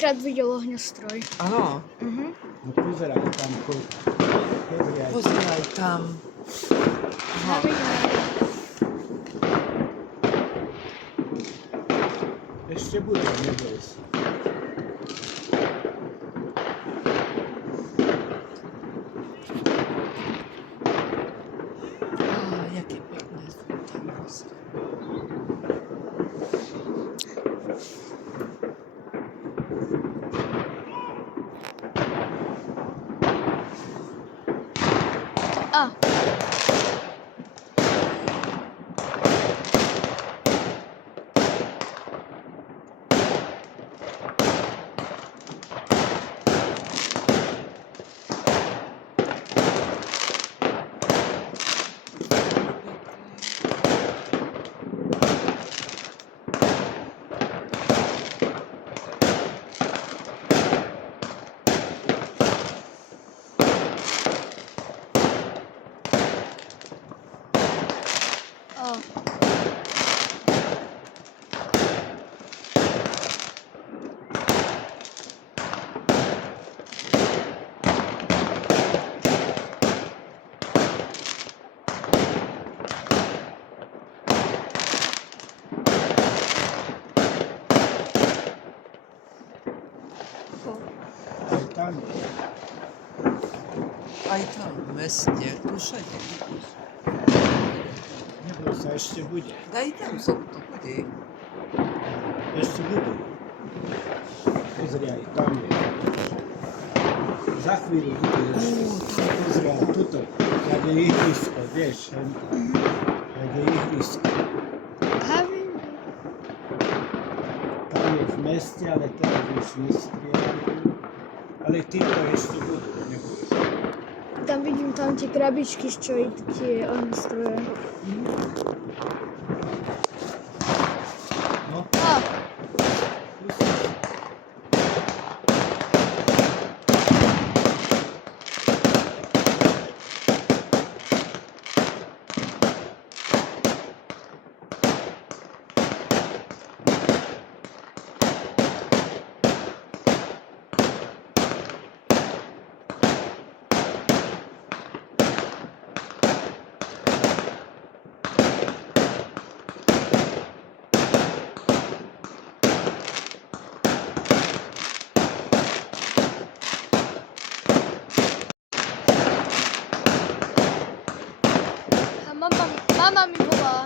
prvýkrát videl ohňostroj. Áno, No pozeraj tam, pozeraj. pozeraj tam. Aha. Ešte bude, neboj sa. Jaké pekné sú tam proste. A. Aj tam je. Aj tam v meste, tu všade. Neboj sa, ešte bude. Aj tam sú, to bude. Ešte budú. Pozri, aj tam je. Za chvíľu bude ešte. Pozri, aj tuto. Jak je ihrisko, vieš. Jak je ihrisko. Tam je v meste, ale teraz už nestrieľajú. Ale títo ešte budú, neboj sa. Tam vidím tam tie krabičky, z čo idú tie ohňostroje. No, A. Mama mi volá.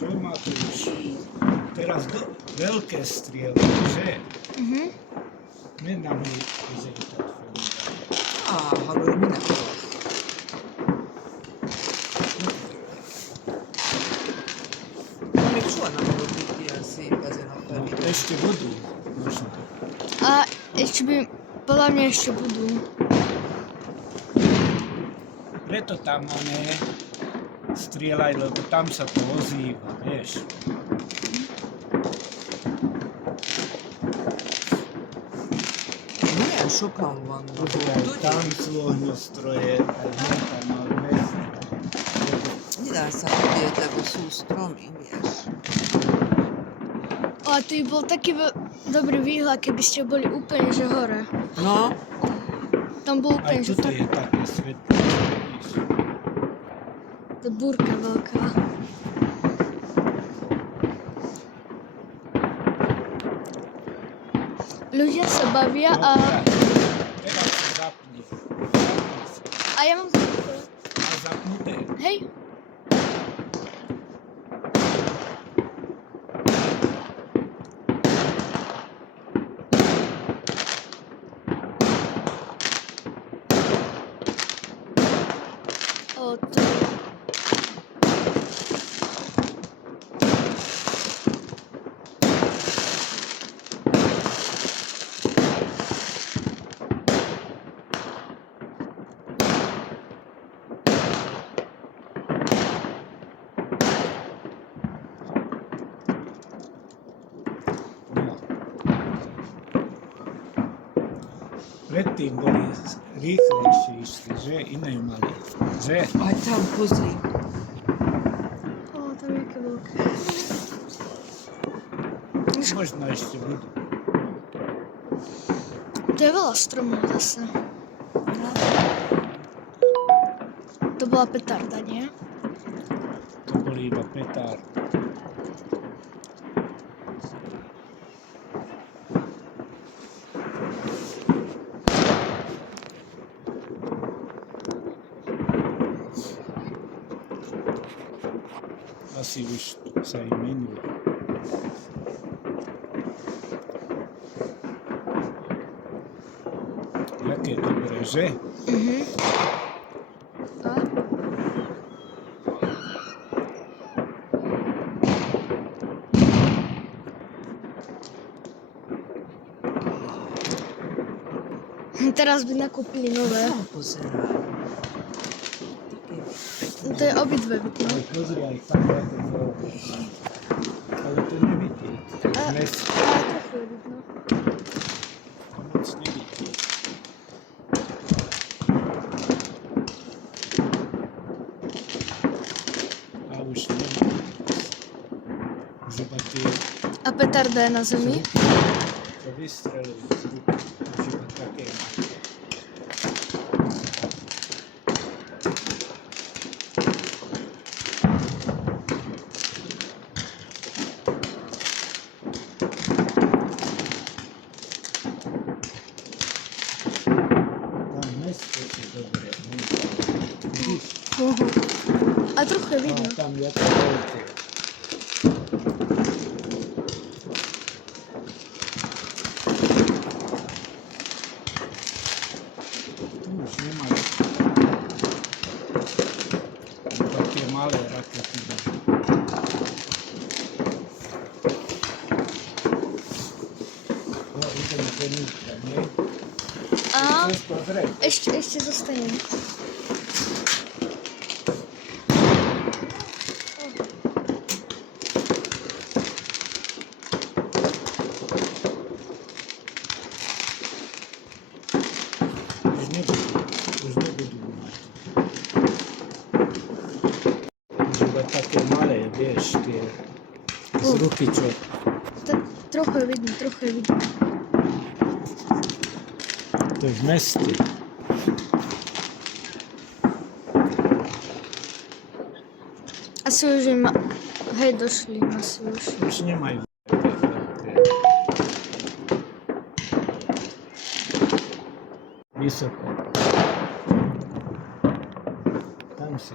čo má tu už? Teraz veľké striely, že? Nedám mi izolitat Говорю, mina. Mi čuva nam ovo biti asi bazenom No, prvi. ešte budú, možno. A ešte by, podľa mňa ešte budú. Preto tam strieľaj, lebo tam sa to ozýva, vieš. No ja šukam van. Tam sú ohňostroje, tam mal mest. Nedá sa vidieť, lebo sú stromy, vieš. A to by bol taký dobrý výhľad, keby ste boli úplne že hore. No, Tam bol Aj úplne, že tuto fakt, je také svetlé. vidíš. to búrka veľká. Ľudia sa bavia No, a teraz sa zapni. ja mám zapnuté. A zapnuté. Hej. O, to... No. Predtým boli rýchlejšie išli, že? Iné mali. Že? Aj tam, pozri. O, tam je aké veľké. Možno ešte budú. To je veľa stromov zase. To bola petarda, nie? To boli iba petár. Asi už sa im menili. Jaké dobré, že? A? Teraz by nakúpili nové. Tam pozerá. To je obidve vidno. Ale pozri aj tam, ako to... Ale to nevidí. Dnes Ale trochu je vidno. to moc nevidí. A už nemá. Už iba tie A petarda je na zemi. to vystrelili z ruky. Už iba také má. Tam mesto sú dobré. Vidíš? A trochu je vidno. No, tam je to veľké. Tu už nemajú. Také malé rakety. No, ideme donútra, nie? A Chceš pozrieť? ešte zostanem. Už nebudú mať. Už iba také malé, vieš, tie z ruky, čo... Trochu je vidno, trochu je vidno. To je v meste. Asi už im... Hej, došli asi už. Už nemajú také veľké. Vysoko. Tam si.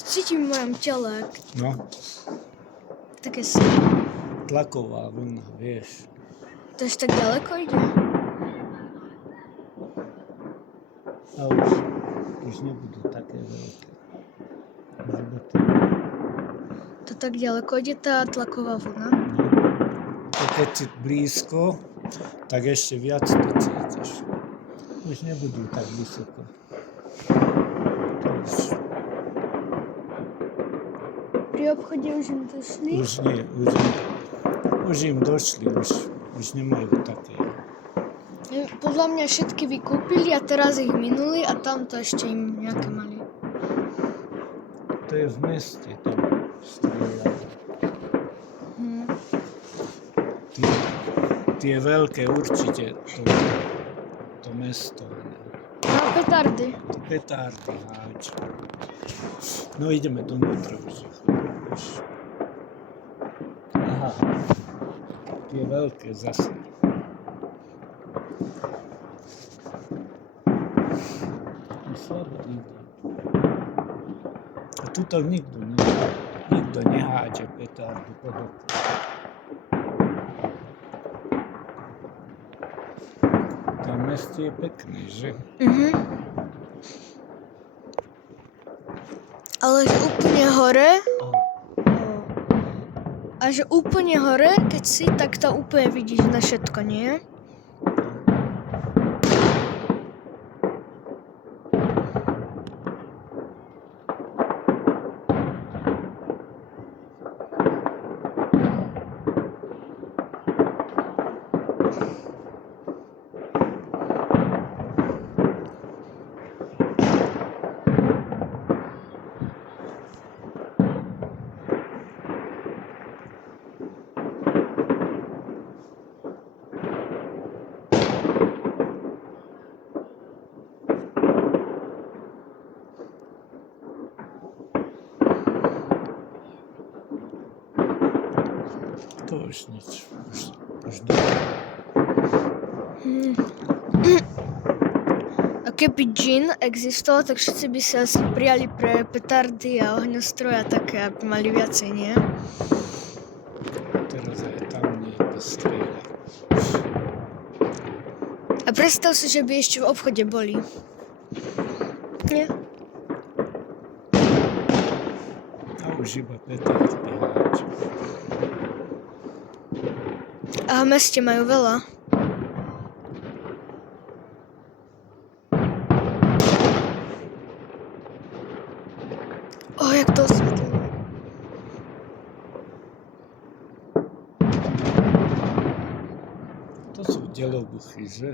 Cítim v mojom tele No, také tlaková vlna, vieš. To ešte tak ďaleko ide? A už nebudú také veľké. Už iba tie. To tak ďaleko ide tá tlaková vlna? A keď si blízko, tak ešte viac to cítiš. Už nebudú tak vysoko. Pri obchode už im došli? Už nie, už im došli, už nemajú také. Podľa mňa všetky vykúpili a teraz ich minuli a tamto ešte im nejaké mali. To je v meste, tam strieľajú. Tie veľké určite to mesto. A petardy. Petárdy háč. No ideme donútra už. Aha. Tie veľké zase. Slabo nikto. A tuto nikto nehádže petárdy pod okno. Tam mesto je pekné, že? Ale že úplne hore, a že úplne hore, keď si, tak to úplne vidíš na všetko, nie? To už nič. Už A keby džin existoval, tak všetci by sa asi prijali pre petardy a ohňostroje a také, aby mali viacej, nie? teraz aj tam niekto strieľa. A predstav si, že by ešte v obchode boli. Nie? A už iba petardy háč. A v meste majú veľa. Jak to osvetlené. To sú delobuchy, že?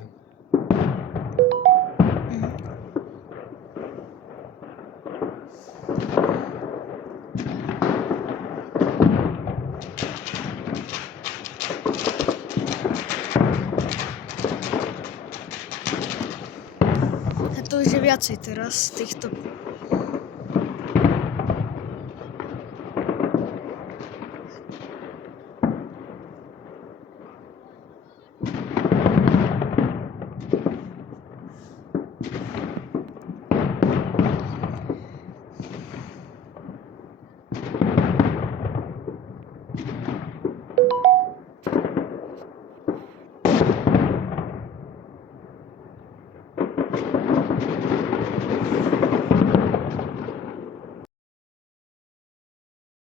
A to už je viacej teraz týchto